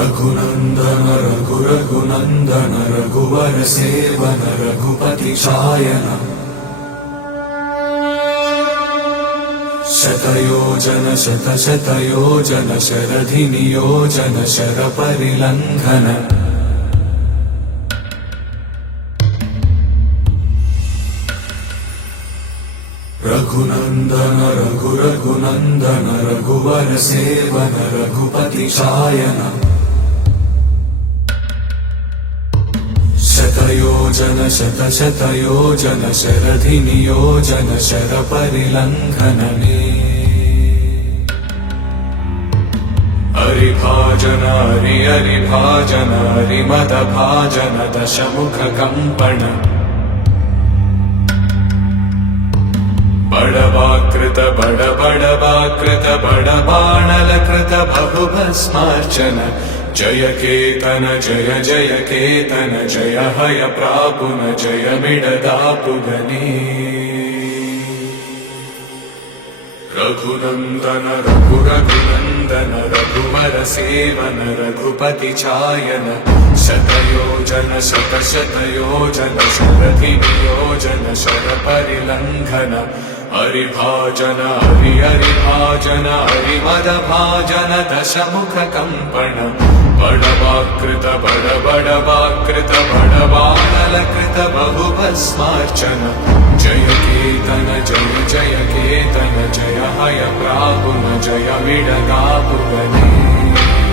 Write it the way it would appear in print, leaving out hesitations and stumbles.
रघुनन्दन रघुनन्दन रघुवर seven Raghupati चायन शतयोजन शतशतयोजन शरधि नियोजन शरपरिलङ्घन रघुनन्दन रघुनन्दन रघुवर seven Raghupati चायन शतयोजन शतशतयोजन शरधि नियोजन शरपरिलङ्घनने हरिभाजन हरिभाजन हरिमदभाजन दशमुख कंपन बड़वाकृत बड़वाकृत बड़बाणलकृत बहुभस्मार्चन जय केतन जय जय केतन जय हय प्रापुन जय मिडदापुगने रघुनन्दन रघुनन्दन रघुवर सेवन रघुपति चायन शतयोजन शतशतयोजन शरधि नियोजन शरपरिलङ्घन हरिभाजन हरिभाजन हरिमदभाजन दशमुख कंपन बड़वाकृत बड़वाकृत बड़बाणलकृत बहुभस्मार्चन जय केतन जय जय केतन जय हय प्रापुन जय मिडदापुगने